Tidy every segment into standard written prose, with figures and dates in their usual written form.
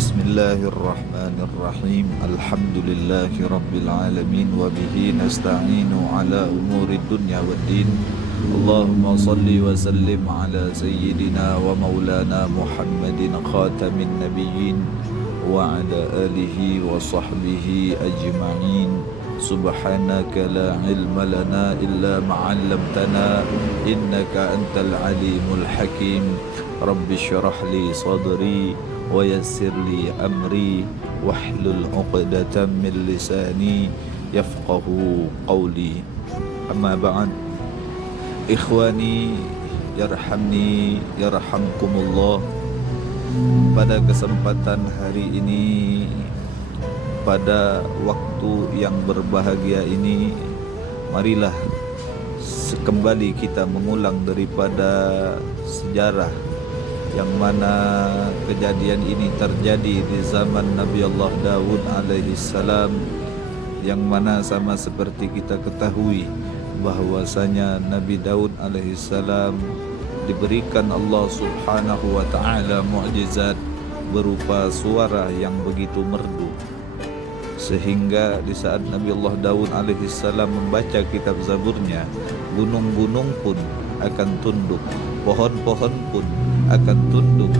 Bismillahirrahmanirrahim. Alhamdulillahi rabbil alamin wa bihi nasta'inu ala umuri dunya waddin. Allahumma salli wa sallim ala sayyidina wa maulana Muhammadin khatamin nabiyyin wa ala alihi wa sahbihi ajma'in. Subhanaka la ilma lana illa ma 'allamtana innaka antal alimul hakim. Rabbi shrah li sadri wa yassir li amri wahlul 'uqdatam min lisani yafqahu qawli. Amma ba'd. Ikhwani yarhamni yarhamkumullah. Pada kesempatan hari ini, pada waktu yang berbahagia ini, marilah kembali kita mengulang daripada sejarah yang mana kejadian ini terjadi di zaman Nabi Allah Daud alaihi salam, yang mana sama seperti kita ketahui bahwasanya Nabi Daud alaihi salam diberikan Allah Subhanahu wa taala mukjizat berupa suara yang begitu merdu, sehingga di saat Nabi Allah Daud alaihi salam membaca kitab Zaburnya, gunung-gunung pun akan tunduk, pohon-pohon pun akan tunduk,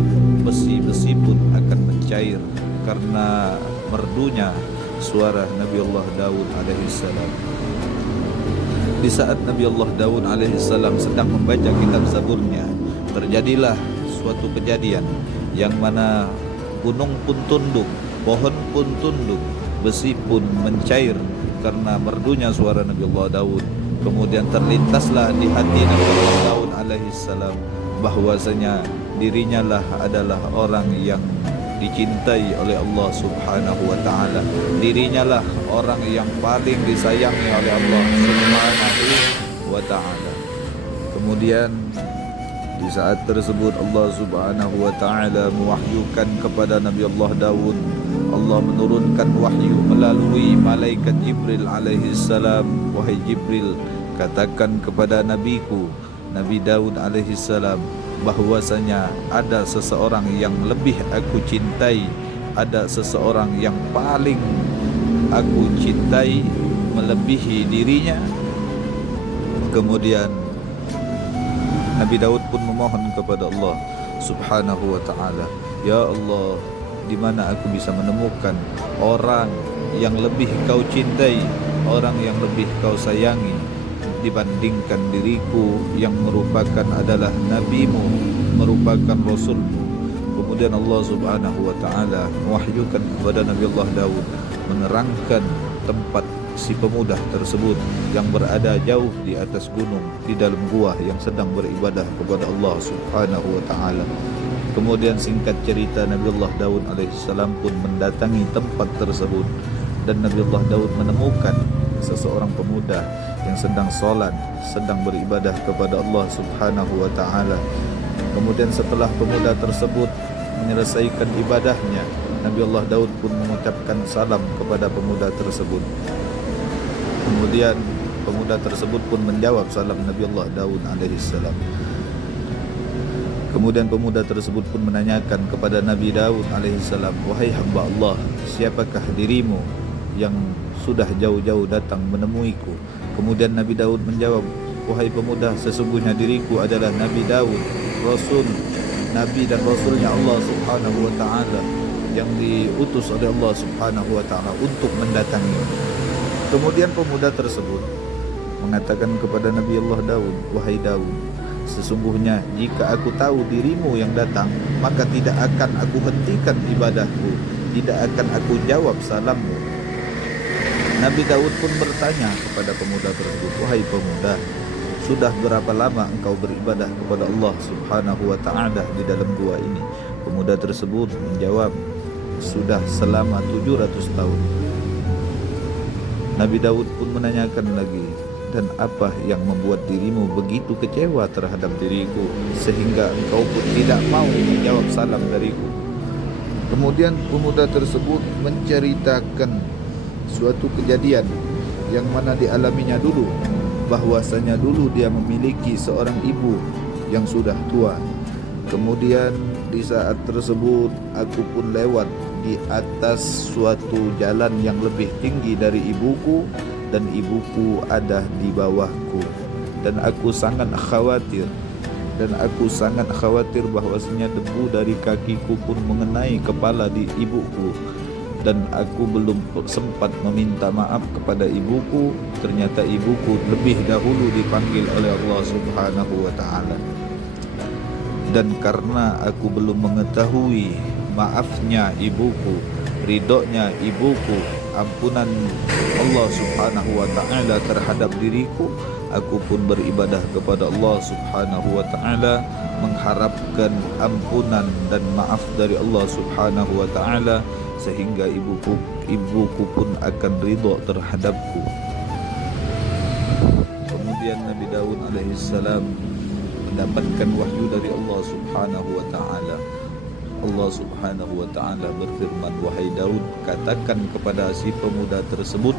besi-besi pun akan mencair karena merdunya suara Nabi Allah Daud alaihi salam. Di saat Nabi Allah Daud alaihi salam sedang membaca kitab Zaburnya, terjadilah suatu kejadian yang mana gunung pun tunduk, pohon pun tunduk, besi pun mencair karena merdunya suara Nabi Allah Daud. Kemudian terlintaslah di hati Nabi Allah Daud alaihi salam bahwasanya dirinya lah adalah orang yang dicintai oleh Allah Subhanahu wa taala. Dirinya lah orang yang paling disayangi oleh Allah Subhanahu wa taala. Kemudian di saat tersebut Allah Subhanahu wa taala mewahyukan kepada Nabi Allah Daud. Allah menurunkan wahyu melalui malaikat Jibril alaihi salam. Wahai Jibril, katakan kepada nabiku Nabi Daud alaihi salam bahwasanya ada seseorang yang lebih aku cintai, ada seseorang yang paling aku cintai melebihi dirinya. Kemudian Nabi Daud pun memohon kepada Allah Subhanahu wa taala, ya Allah, di mana aku bisa menemukan orang yang lebih kau cintai, orang yang lebih kau sayangi dibandingkan diriku yang merupakan adalah nabimu, merupakan rasulmu. Kemudian Allah Subhanahu wa taala mewahyukan kepada Nabi Allah Daud, menerangkan tempat si pemuda tersebut yang berada jauh di atas gunung, di dalam gua yang sedang beribadah kepada Allah Subhanahu wa taala. Kemudian singkat cerita, Nabi Allah Daud alaihissalam pun mendatangi tempat tersebut, dan Nabi Allah Daud menemukan seseorang pemuda yang sedang solat, sedang beribadah kepada Allah Subhanahu wa taala. Kemudian setelah pemuda tersebut menyelesaikan ibadahnya, Nabi Allah Daud pun mengucapkan salam kepada pemuda tersebut. Kemudian pemuda tersebut pun menjawab salam Nabi Allah Daud alaihissalam. Kemudian pemuda tersebut pun menanyakan kepada Nabi Daud alaihissalam, wahai hamba Allah, siapakah dirimu yang sudah jauh-jauh datang menemuiku? Kemudian Nabi Daud menjawab, wahai pemuda, sesungguhnya diriku adalah Nabi Daud, Rasul, Nabi dan Rasulnya Allah Subhanahu wa ta'ala, yang diutus oleh Allah Subhanahu wa ta'ala untuk mendatangi. Kemudian pemuda tersebut mengatakan kepada Nabi Allah Daud, wahai Daud, sesungguhnya jika aku tahu dirimu yang datang, maka tidak akan aku hentikan ibadahku, tidak akan aku jawab salammu. Nabi Daud pun bertanya kepada pemuda tersebut, wahai pemuda, sudah berapa lama engkau beribadah kepada Allah Subhanahu wa ta'ala di dalam gua ini? Pemuda tersebut menjawab, sudah selama 700 tahun. Nabi Daud pun menanyakan lagi, dan apa yang membuat dirimu begitu kecewa terhadap diriku sehingga engkau pun tidak mau menjawab salam dariku? Kemudian pemuda tersebut menceritakan suatu kejadian yang mana dialaminya dulu, bahwasanya dulu dia memiliki seorang ibu yang sudah tua. Kemudian di saat tersebut aku pun lewat di atas suatu jalan yang lebih tinggi dari ibuku, dan ibuku ada di bawahku. Dan aku sangat khawatir bahwasanya debu dari kakiku pun mengenai kepala di ibuku. Dan aku belum sempat meminta maaf kepada ibuku, ternyata ibuku lebih dahulu dipanggil oleh Allah Subhanahu wa ta'ala. Dan karena aku belum mengetahui maafnya ibuku, ridhonya ibuku, ampunan Allah Subhanahu wa ta'ala terhadap diriku, aku pun beribadah kepada Allah Subhanahu wa ta'ala, mengharapkan ampunan dan maaf dari Allah Subhanahu wa ta'ala, sehingga ibuku pun akan ridha terhadapku. Kemudian Nabi Daud alaihissalam mendapatkan wahyu dari Allah Subhanahu wa ta'ala. Allah Subhanahu wa ta'ala berfirman, wahai Daud, katakan kepada si pemuda tersebut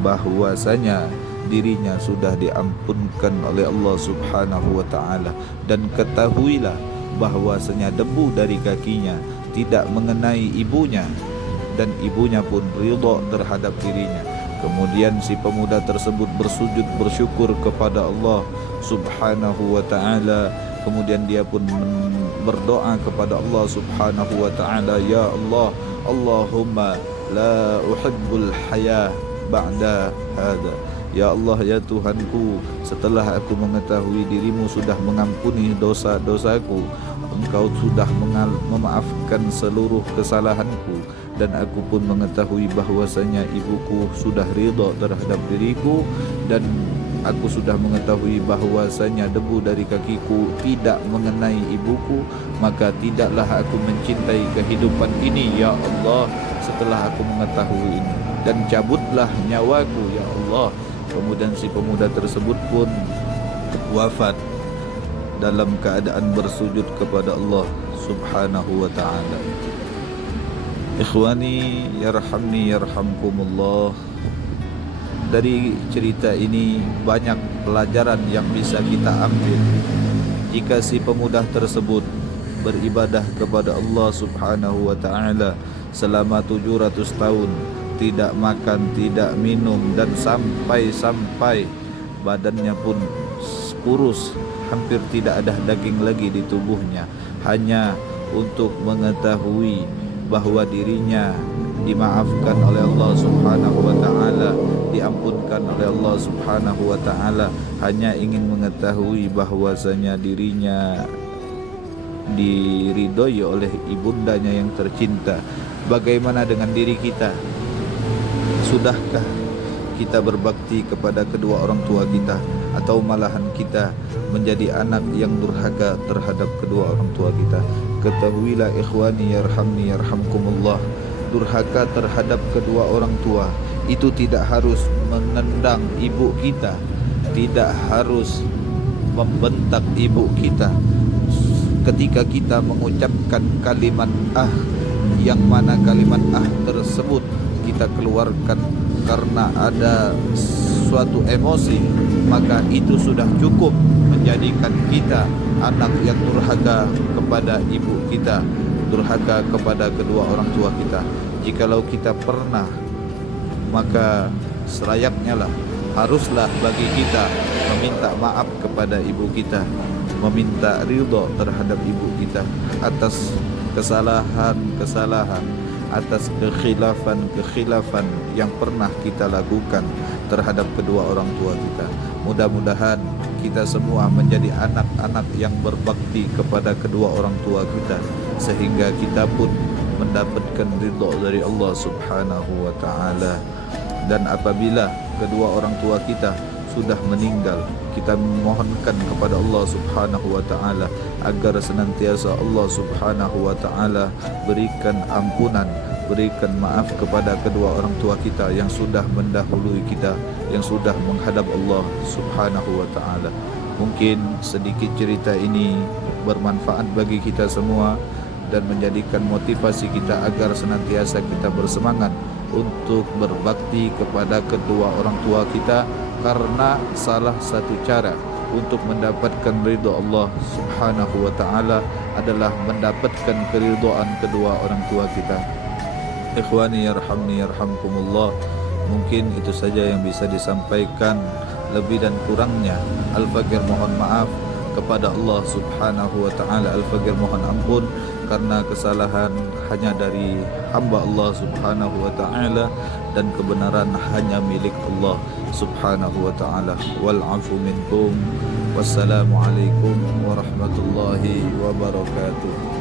bahwasanya dirinya sudah diampunkan oleh Allah Subhanahu wa ta'ala, dan ketahuilah bahwasanya debu dari kakinya tidak mengenai ibunya, dan ibunya pun ridha terhadap dirinya. Kemudian si pemuda tersebut bersujud bersyukur kepada Allah Subhanahu wa ta'ala. Kemudian dia pun berdoa kepada Allah Subhanahu wa ta'ala, ya Allah, Allahumma la uhibbul haya ba'da hada. Ya Allah, ya Tuhanku, setelah aku mengetahui dirimu sudah mengampuni dosa-dosaku, Engkau sudah memaafkan seluruh kesalahanku, dan aku pun mengetahui bahwasanya ibuku sudah ridha terhadap diriku, dan aku sudah mengetahui bahwasanya debu dari kakiku tidak mengenai ibuku, maka tidaklah aku mencintai kehidupan ini, ya Allah, setelah aku mengetahui ini, dan cabutlah nyawaku, ya Allah. Kemudian si pemuda tersebut pun wafat dalam keadaan bersujud kepada Allah Subhanahu wa ta'ala. Ikhwani yarhamni yarhamkumullah, dari cerita ini banyak pelajaran yang bisa kita ambil. Jika si pemuda tersebut beribadah kepada Allah Subhanahu wa ta'ala selama 700 tahun, tidak makan, tidak minum, dan sampai badannya pun kurus, hampir tidak ada daging lagi di tubuhnya, hanya untuk mengetahui bahwa dirinya dimaafkan oleh Allah Subhanahu wa ta'ala, diampunkan oleh Allah Subhanahu wa ta'ala, hanya ingin mengetahui bahwasanya dirinya diridhoi oleh ibundanya yang tercinta. Bagaimana dengan diri kita? Sudahkah kita berbakti kepada kedua orang tua kita, atau malahan kita menjadi anak yang durhaka terhadap kedua orang tua kita? Ketahuilah ikhwani yarhamni yarhamkumullah, durhaka terhadap kedua orang tua itu tidak harus menendang ibu kita, tidak harus membentak ibu kita. Ketika kita mengucapkan kalimat yang mana kalimat tersebut kita keluarkan karena ada suatu emosi, maka itu sudah cukup menjadikan kita anak yang durhaka kepada ibu kita, durhaka kepada kedua orang tua kita. Jikalau kita pernah, maka selayaknya lah, haruslah bagi kita meminta maaf kepada ibu kita, meminta ridha terhadap ibu kita atas kesalahan, atas kekhilafan yang pernah kita lakukan terhadap kedua orang tua kita. Mudah-mudahan kita semua menjadi anak-anak yang berbakti kepada kedua orang tua kita, sehingga kita pun mendapatkan ridha dari Allah Subhanahu wa ta'ala. Dan apabila kedua orang tua kita sudah meninggal, kita memohonkan kepada Allah Subhanahu wa ta'ala agar senantiasa Allah Subhanahu wa ta'ala berikan ampunan, berikan maaf kepada kedua orang tua kita yang sudah mendahului kita, yang sudah menghadap Allah Subhanahu wa ta'ala. Mungkin sedikit cerita ini bermanfaat bagi kita semua dan menjadikan motivasi kita agar senantiasa kita bersemangat untuk berbakti kepada kedua orang tua kita, karena salah satu cara untuk mendapatkan ridha Allah Subhanahu wa ta'ala adalah mendapatkan keridhaan kedua orang tua kita. Ikhwani yarhamni yarhamkumullah. Mungkin itu saja yang bisa disampaikan. Lebih dan kurangnya Al-Fakir mohon maaf kepada Allah Subhanahu wa taala. Al-Fakir mohon ampun karena kesalahan hanya dari hamba Allah Subhanahu wa taala dan kebenaran hanya milik Allah Subhanahu wa taala. Wal afu minkum. Wassalamualaikum warahmatullahi wabarakatuh.